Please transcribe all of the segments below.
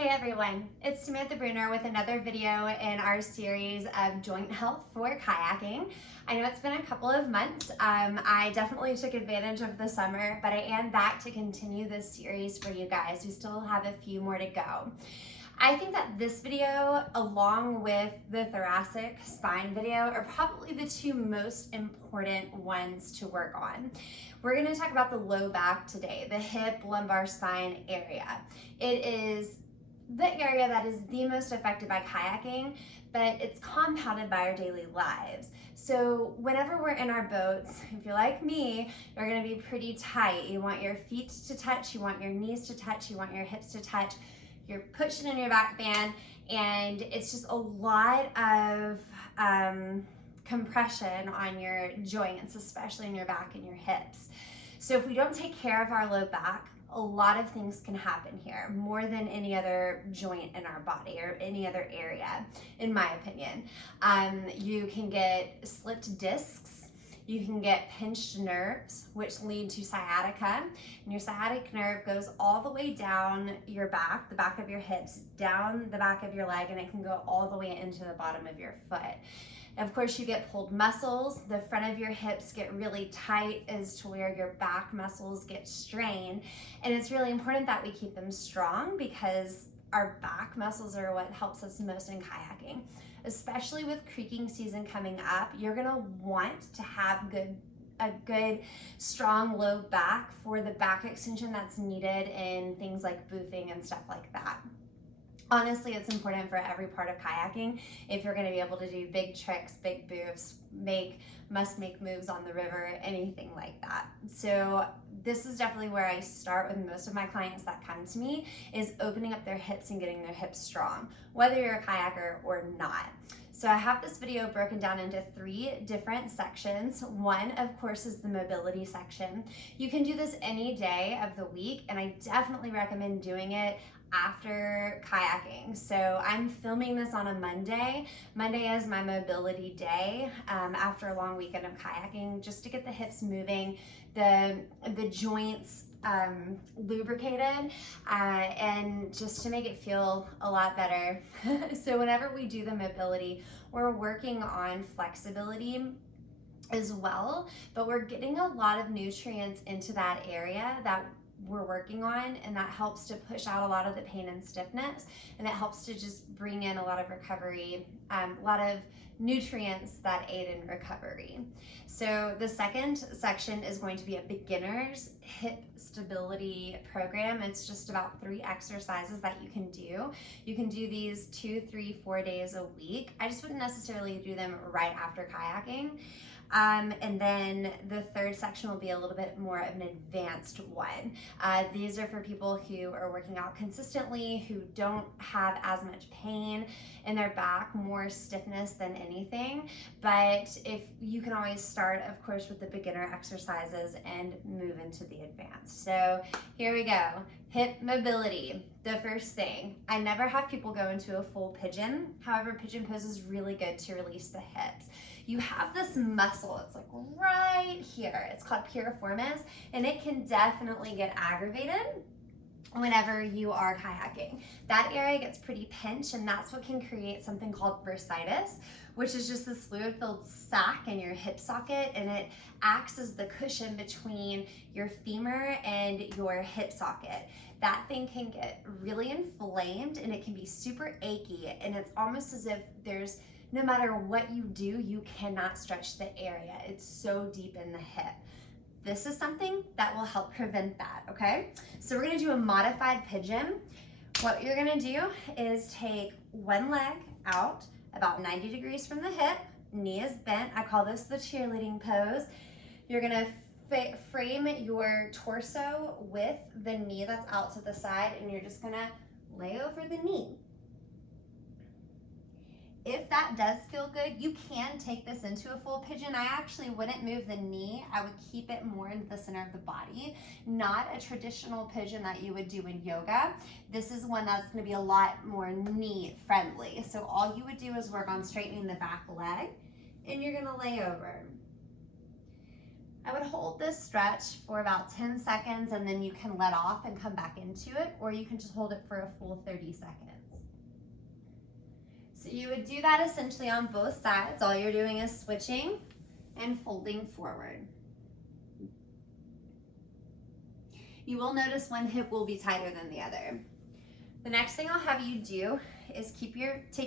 Hey everyone, it's Samantha Bruner with another video in our series of joint health for kayaking. I know it's been a couple of months. I definitely took advantage of the summer, but I am back to continue this series for you guys. We still have a few more to go. I think that this video, along with the thoracic spine video, are probably the two most important ones to work on. We're going to talk about the low back today, the hip, lumbar, spine area. It is the area that is the most affected by kayaking, but it's compounded by our daily lives. So whenever we're in our boats, if you're like me, you're going to be pretty tight. You want your feet to touch, you want your knees to touch, you want your hips to touch. You're pushing in your back band, and it's just a lot of compression on your joints, especially in your back and your hips. So if we don't take care of our low back, a lot of things can happen here, more than any other joint in our body or any other area, in my opinion. You can get slipped discs, you can get pinched nerves, which lead to sciatica, and your sciatic nerve goes all the way down your back, the back of your hips, down the back of your leg, and it can go all the way into the bottom of your foot. Of course, you get pulled muscles. The front of your hips get really tight as to where your back muscles get strained. And it's really important that we keep them strong because our back muscles are what helps us most in kayaking. Especially with creeking season coming up, you're gonna want to have a good, strong low back for the back extension that's needed in things like boofing and stuff like that. Honestly, it's important for every part of kayaking if you're going to be able to do big tricks, big boofs, must make moves on the river, anything like that. So this is definitely where I start with most of my clients that come to me, is opening up their hips and getting their hips strong, whether you're a kayaker or not. So I have this video broken down into 3 different sections. One, of course, is the mobility section. You can do this any day of the week, and I definitely recommend doing it after kayaking. So I'm filming this on a Monday. Monday is my mobility day after a long weekend of kayaking, just to get the hips moving, the joints lubricated, and just to make it feel a lot better. So whenever we do the mobility, we're working on flexibility as well, but we're getting a lot of nutrients into that area that we're working on, and that helps to push out a lot of the pain and stiffness, and it helps to just bring in a lot of recovery, a lot of nutrients that aid in recovery. So the second section is going to be a beginner's hip stability program. It's just about 3 exercises that you can do. You can do these 2, 3, 4 days a week. I just wouldn't necessarily do them right after kayaking. And then the third section will be a little bit more of an advanced one. These are for people who are working out consistently, who don't have as much pain in their back, more stiffness than anything. But if you can always start, of course, with the beginner exercises and move into the advanced. So here we go. Hip mobility. The first thing, I never have people go into a full pigeon. However, pigeon pose is really good to release the hips. You have this muscle, it's like right here. It's called piriformis, and it can definitely get aggravated whenever you are kayaking. That area gets pretty pinched, and that's what can create something called bursitis, which is just this fluid-filled sac in your hip socket, and it acts as the cushion between your femur and your hip socket. That thing can get really inflamed, and it can be super achy, and it's almost as if no matter what you do, you cannot stretch the area. It's so deep in the hip. This is something that will help prevent that, okay? So we're gonna do a modified pigeon. What you're gonna do is take one leg out about 90 degrees from the hip, knee is bent. I call this the cheerleading pose. You're gonna frame your torso with the knee that's out to the side, and you're just gonna lay over the knee. If that does feel good, you can take this into a full pigeon. I actually wouldn't move the knee. I would keep it more into the center of the body, not a traditional pigeon that you would do in yoga. This is one that's gonna be a lot more knee friendly. So all you would do is work on straightening the back leg, and you're gonna lay over. I would hold this stretch for about 10 seconds and then you can let off and come back into it, or you can just hold it for a full 30 seconds. So you would do that essentially on both sides. All you're doing is switching and folding forward. You will notice one hip will be tighter than the other. The next thing I'll have you do is take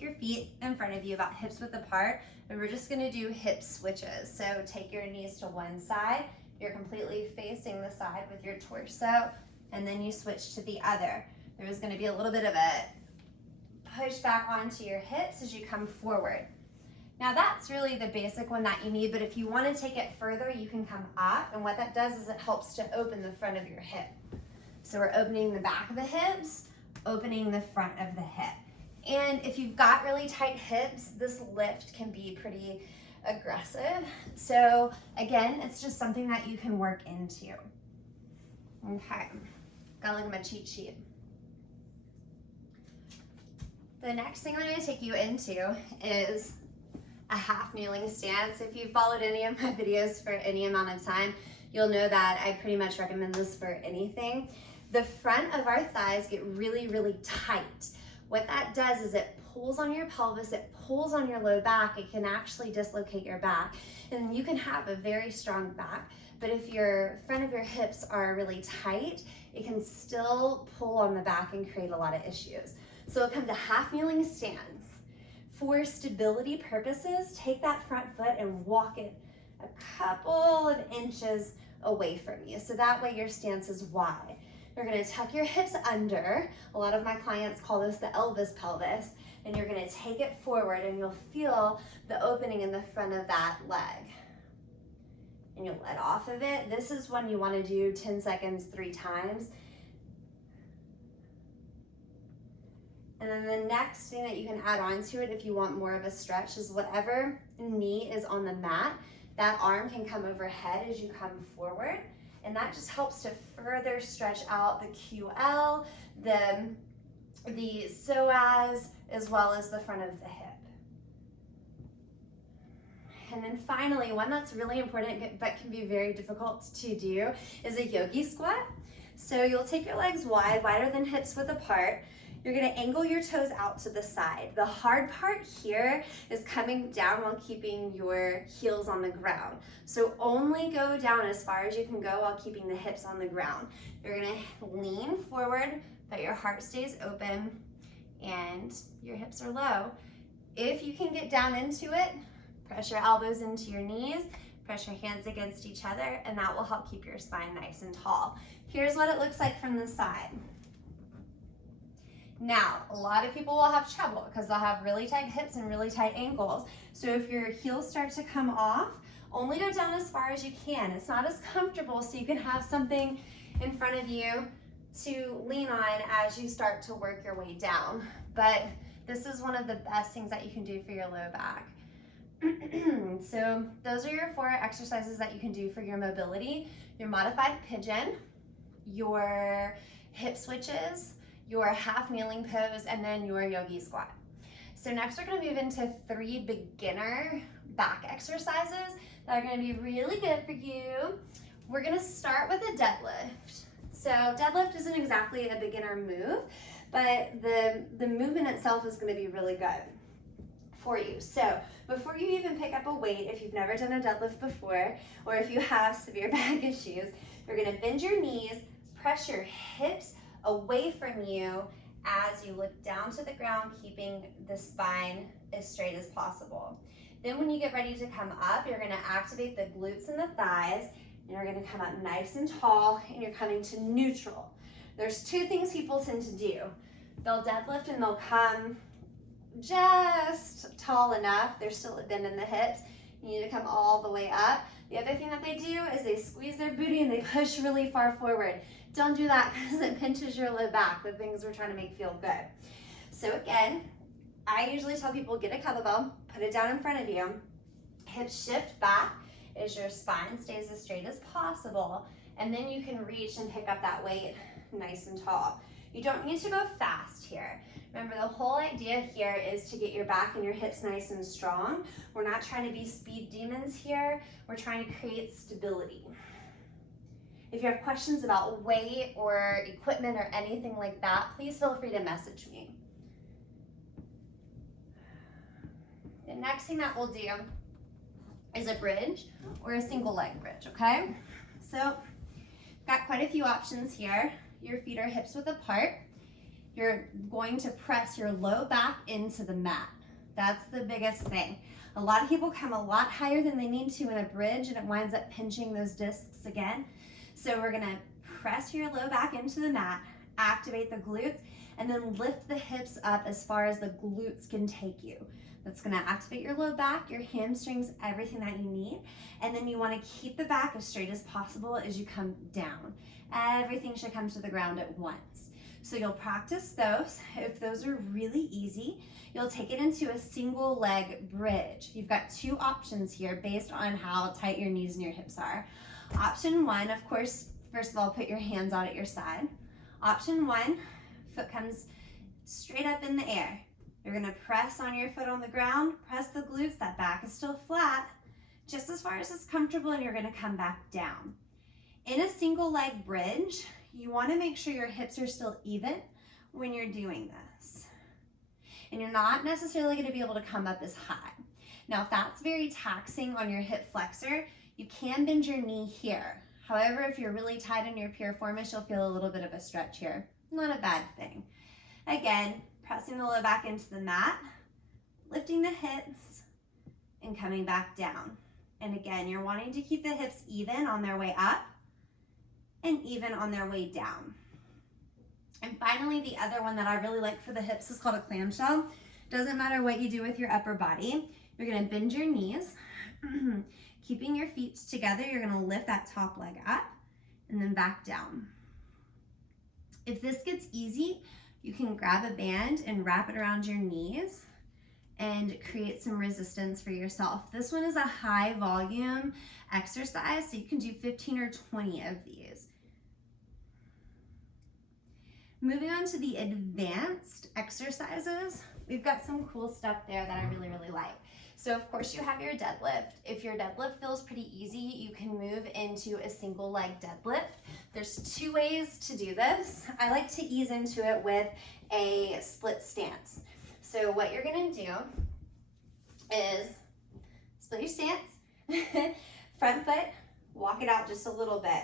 your feet in front of you about hips width apart, and we're just gonna do hip switches. So take your knees to one side, you're completely facing the side with your torso, and then you switch to the other. There's gonna be a little bit of a push back onto your hips as you come forward. Now that's really the basic one that you need, but if you want to take it further, you can come up, and what that does is it helps to open the front of your hip. So we're opening the back of the hips, opening the front of the hip. And if you've got really tight hips, this lift can be pretty aggressive. So again, it's just something that you can work into. Okay, gotta look at my cheat sheet. The next thing I'm going to take you into is a half kneeling stance. If you've followed any of my videos for any amount of time, you'll know that I pretty much recommend this for anything. The front of our thighs get really, really tight. What that does is it pulls on your pelvis, it pulls on your low back, it can actually dislocate your back, and you can have a very strong back, but if your front of your hips are really tight, it can still pull on the back and create a lot of issues. So we'll come to half kneeling stance. For stability purposes, take that front foot and walk it a couple of inches away from you. So that way your stance is wide. You're gonna tuck your hips under. A lot of my clients call this the Elvis pelvis. And you're gonna take it forward and you'll feel the opening in the front of that leg. And you'll let off of it. This is one you wanna do 10 seconds, 3 times. And then the next thing that you can add on to it if you want more of a stretch is whatever knee is on the mat, that arm can come overhead as you come forward. And that just helps to further stretch out the QL, the psoas, as well as the front of the hip. And then finally, one that's really important but can be very difficult to do is a yogi squat. So you'll take your legs wide, wider than hips width apart. You're gonna angle your toes out to the side. The hard part here is coming down while keeping your heels on the ground. So only go down as far as you can go while keeping the hips on the ground. You're gonna lean forward, but your heart stays open and your hips are low. If you can get down into it, press your elbows into your knees, press your hands against each other, and that will help keep your spine nice and tall. Here's what it looks like from the side. Now, a lot of people will have trouble because they'll have really tight hips and really tight ankles. So if your heels start to come off, only go down as far as you can. It's not as comfortable, so you can have something in front of you to lean on as you start to work your way down. But this is one of the best things that you can do for your low back. So those are your 4 exercises that you can do for your mobility: your modified pigeon, your hip switches, your half kneeling pose, and then your yogi squat. So next we're gonna move into 3 beginner back exercises that are gonna be really good for you. We're gonna start with a deadlift. So deadlift isn't exactly a beginner move, but the movement itself is gonna be really good for you. So before you even pick up a weight, if you've never done a deadlift before, or if you have severe back issues, you're gonna bend your knees, press your hips away from you as you look down to the ground, keeping the spine as straight as possible. Then when you get ready to come up, you're gonna activate the glutes and the thighs, and you're gonna come up nice and tall, and you're coming to neutral. There's 2 things people tend to do. They'll deadlift and they'll come just tall enough. They're still a bend in the hips. You need to come all the way up. The other thing that they do is they squeeze their booty and they push really far forward. Don't do that because it pinches your low back, the things we're trying to make feel good. So again, I usually tell people get a kettlebell, put it down in front of you, hips shift back as your spine stays as straight as possible, and then you can reach and pick up that weight nice and tall. You don't need to go fast here. Remember, the whole idea here is to get your back and your hips nice and strong. We're not trying to be speed demons here. We're trying to create stability. If you have questions about weight or equipment or anything like that, please feel free to message me. The next thing that we'll do is a bridge or a single leg bridge, okay? So, got quite a few options here. Your feet are hips width apart. You're going to press your low back into the mat. That's the biggest thing. A lot of people come a lot higher than they need to in a bridge and it winds up pinching those discs again. So we're gonna press your low back into the mat, activate the glutes, and then lift the hips up as far as the glutes can take you. That's gonna activate your low back, your hamstrings, everything that you need. And then you wanna keep the back as straight as possible as you come down. Everything should come to the ground at once. So you'll practice those. If those are really easy, you'll take it into a single leg bridge. You've got two options here based on how tight your knees and your hips are. Option one, of course, first of all, put your hands out at your side. Option one, foot comes straight up in the air. You're gonna press on your foot on the ground, press the glutes, that back is still flat, just as far as it's comfortable, and you're gonna come back down. In a single leg bridge, you wanna make sure your hips are still even when you're doing this. And you're not necessarily gonna be able to come up as high. Now, if that's very taxing on your hip flexor, you can bend your knee here. However, if you're really tight in your piriformis, you'll feel a little bit of a stretch here. Not a bad thing. Again, pressing the low back into the mat, lifting the hips, and coming back down. And again, you're wanting to keep the hips even on their way up and even on their way down. And finally, the other one that I really like for the hips is called a clamshell. Doesn't matter what you do with your upper body. You're gonna bend your knees. Keeping your feet together, you're gonna lift that top leg up and then back down. If this gets easy, you can grab a band and wrap it around your knees and create some resistance for yourself. This one is a high volume exercise, so you can do 15 or 20 of these. Moving on to the advanced exercises, we've got some cool stuff there that I really, really like. So of course you have your deadlift. If your deadlift feels pretty easy, you can move into a single leg deadlift. There's two ways to do this. I like to ease into it with a split stance. So what you're gonna do is split your stance, front foot, walk it out just a little bit.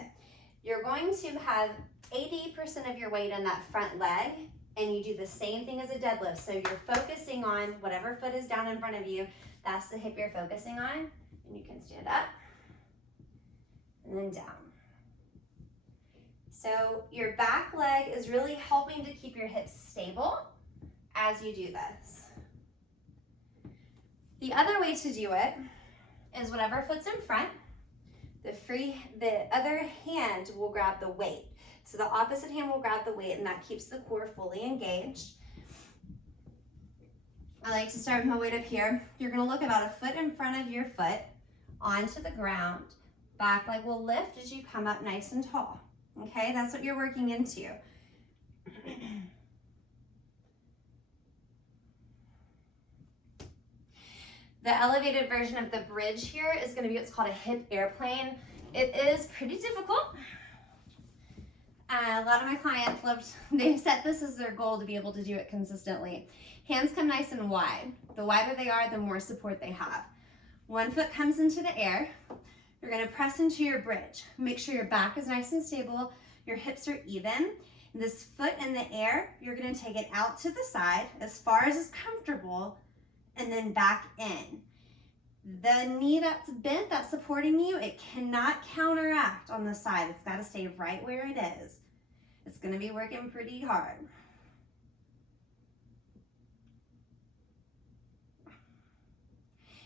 You're going to have 80% of your weight in that front leg, and you do the same thing as a deadlift. So you're focusing on whatever foot is down in front of you. That's the hip you're focusing on, and you can stand up and then down. So your back leg is really helping to keep your hips stable as you do this. The other way to do it is whatever foot's in front, the other hand will grab the weight. So the opposite hand will grab the weight, and that keeps the core fully engaged. I like to start with my weight up here. You're gonna look about a foot in front of your foot onto the ground. Back leg will lift as you come up nice and tall. Okay, that's what you're working into. The elevated version of the bridge here is gonna be what's called a hip airplane. It is pretty difficult. A lot of my clients they've set this as their goal to be able to do it consistently. Hands come nice and wide. The wider they are, the more support they have. One foot comes into the air. You're gonna press into your bridge. Make sure your back is nice and stable, your hips are even. This foot in the air, you're gonna take it out to the side as far as is comfortable, and then back in. The knee that's bent, that's supporting you, it cannot counteract on the side. It's gotta stay right where it is. It's gonna be working pretty hard.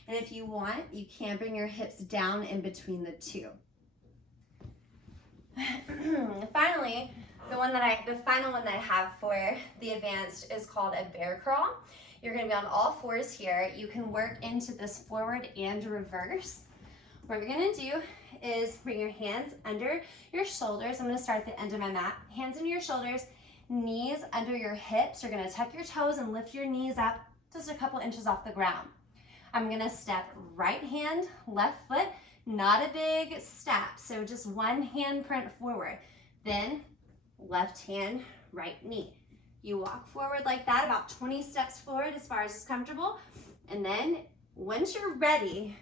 And if you want, you can bring your hips down in between the two. Finally, the final one that I have for the advanced is called a bear crawl. You're gonna be on all fours here. You can work into this forward and reverse. What you're gonna do is bring your hands under your shoulders. I'm gonna start at the end of my mat. Hands under your shoulders Knees under your hips. You're gonna tuck your toes and lift your knees up just a couple inches off the ground. I'm gonna step right hand, left foot, not a big step, so just one hand print forward. Then left hand, right knee. You walk forward like that, about 20 steps forward as far as is comfortable. And then once you're ready,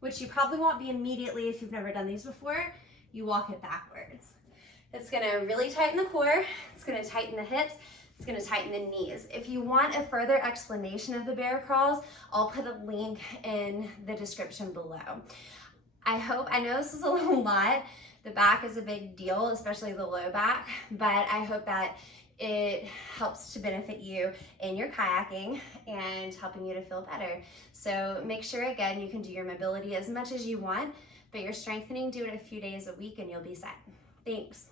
which you probably won't be immediately if you've never done these before, you walk it backwards. It's gonna really tighten the core, it's gonna tighten the hips, it's gonna tighten the knees. If you want a further explanation of the bear crawls, I'll put a link in the description below. I know this is a little lot. The back is a big deal, especially the low back, but I hope that it helps to benefit you in your kayaking and helping you to feel better. So make sure, again, you can do your mobility as much as you want, but your strengthening, do it a few days a week and you'll be set. Thanks.